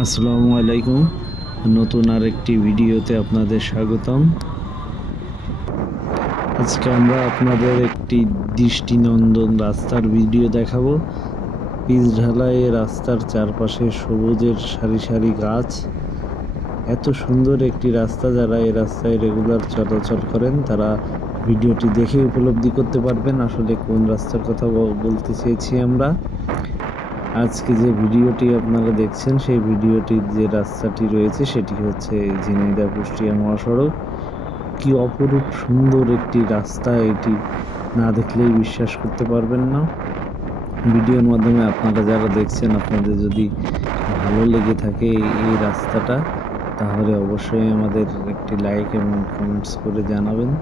আসসালামু আলাইকুম। নতুন আরেকটি ভিডিওতে আপনাদের স্বাগতম। আজকে আমরা আপনাদের একটি দৃষ্টিনন্দন রাস্তার ভিডিও দেখাবো। পিচ ঢালাই রাস্তার চারপাশে সবুজের সারি সারি গাছ। এত সুন্দর একটি রাস্তা, যারা এই রাস্তায় রেগুলার চলাচল করেন তারা ভিডিওটি দেখে উপলব্ধি করতে পারবেন আসলে কোন রাস্তার কথা বলতে চেয়েছি আমরা। আজকে যে ভিডিওটি আপনারা দেখছেন সেই ভিডিওটির যে রাস্তাটি রয়েছে সেটি হচ্ছে ঝিনাইদহ কুষ্টিয়া মহাসড়ক। কি অপরূপ সুন্দর একটি রাস্তা, এটি না দেখলেই বিশ্বাস করতে পারবেন না। ভিডিওর মাধ্যমে আপনারা যারা দেখছেন, আপনাদের যদি ভালো লেগে থাকে এই রাস্তাটা, তাহলে অবশ্যই আমাদের একটি লাইক এবং কমেন্টস করে জানাবেন।